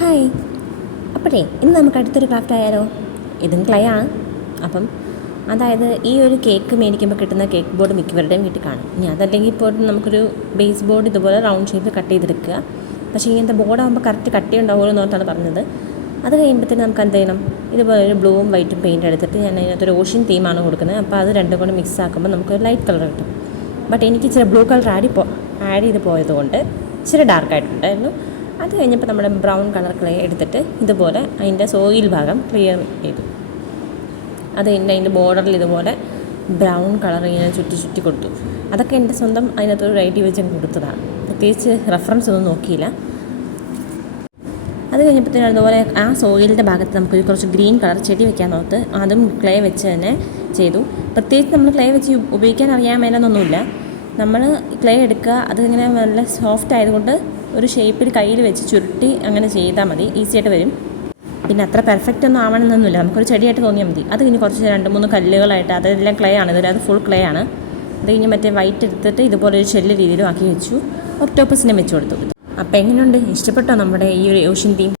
Hi. അപ്പോഴേ ഇന്ന് നമുക്ക് അടുത്തൊരു ക്രാഫ്റ്റ് ആയാലോ? ഇതും ക്ലേ ആണ്. അപ്പം അതായത് ഈ ഒരു കേക്ക് മേടിക്കുമ്പോൾ കിട്ടുന്ന കേക്ക് ബോർഡ് മിക്കവരുടെയും വീട്ടിൽ കാണും. ഇനി അതല്ലെങ്കിൽ ഇപ്പോൾ നമുക്കൊരു ബേസ് ബോർഡ് ഇതുപോലെ റൗണ്ട് ഷേപ്പിൽ കട്ട് ചെയ്തെടുക്കുക. പക്ഷേ ഇങ്ങനത്തെ ബോർഡാകുമ്പോൾ കറക്റ്റ് കട്ടി ഉണ്ടാവുമല്ലോ എന്നോർത്താണ് പറഞ്ഞത്. അത് കഴിയുമ്പോഴത്തേന് നമുക്ക് എന്ത് ചെയ്യണം, ഇതുപോലെ ഒരു ബ്ലൂവും വൈറ്റും പെയിൻറ്റ് എടുത്തിട്ട് ഞാൻ അതിനകത്തൊരു ഓഷ്യൻ തീമാണ് കൊടുക്കുന്നത്. അപ്പോൾ അത് രണ്ടും കൂടെ മിക്സ് ആക്കുമ്പോൾ നമുക്കൊരു ലൈറ്റ് കളർ കിട്ടും. ബട്ട് എനിക്ക് ഇച്ചിരി ബ്ലൂ കളർ ആഡ് ചെയ്ത് പോയതുകൊണ്ട് ഇച്ചിരി ഡാർക്കായിട്ടുണ്ടായിരുന്നു. അത് കഴിഞ്ഞപ്പോൾ നമ്മൾ ബ്രൗൺ കളർ ക്ലേ എടുത്തിട്ട് ഇതുപോലെ അതിൻ്റെ സോയിൽ ഭാഗം ക്ലിയർ ചെയ്തു. അത് കഴിഞ്ഞ് അതിൻ്റെ ബോർഡറിൽ ഇതുപോലെ ബ്രൗൺ കളർ ഇങ്ങനെ ചുറ്റി കൊടുത്തു. അതൊക്കെ എൻ്റെ സ്വന്തം അതിനകത്തൊരു ഐഡിയ വെച്ച് കൊടുത്തതാണ്. പ്രത്യേകിച്ച് റെഫറൻസ് ഒന്നും നോക്കിയില്ല. അത് കഴിഞ്ഞപ്പോഴത്തേനും അതുപോലെ ആ സോയിലിൻ്റെ ഭാഗത്ത് നമുക്കൊരു കുറച്ച് ഗ്രീൻ കളർ ചെടി വെക്കാൻ നോർത്ത് അതും ക്ലേ വെച്ച് തന്നെ ചെയ്തു. പ്രത്യേകിച്ച് നമ്മൾ ക്ലേ വെച്ച് ഉപയോഗിക്കാൻ അറിയാൻ മേലെന്നൊന്നുമില്ല. നമ്മൾ ക്ലേ എടുക്കുക, അതിങ്ങനെ നല്ല സോഫ്റ്റ് ആയതുകൊണ്ട് ഒരു ഷേപ്പിൽ കയ്യിൽ വെച്ച് ചുരുട്ടി അങ്ങനെ ചെയ്താൽ മതി, ഈസി ആയിട്ട് വരും. പിന്നെ അത്ര പെർഫെക്റ്റ് ഒന്നും ആവണമെന്നൊന്നുമില്ല, നമുക്കൊരു ചെടിയായിട്ട് തോന്നിയാൽ മതി. അത് കഴിഞ്ഞ് കുറച്ച് 2-3 കല്ലുകളായിട്ട് അതെല്ലാം ക്ലേ ആണ്, അത് ഫുൾ ക്ലേ ആണ്. അത് കഴിഞ്ഞ് മറ്റേ വൈറ്റ് എടുത്തിട്ട് ഇതുപോലെ ഒരു ഷെല്ല് രീതിയിലും ആക്കി വെച്ചു. ഒക്ടോപ്പസിനെ വെച്ച് കൊടുത്തു. അപ്പോൾ എങ്ങനെയുണ്ട്, ഇഷ്ടപ്പെട്ടോ നമ്മുടെ ഈ ഒരു ഓഷ്യൻ തീം?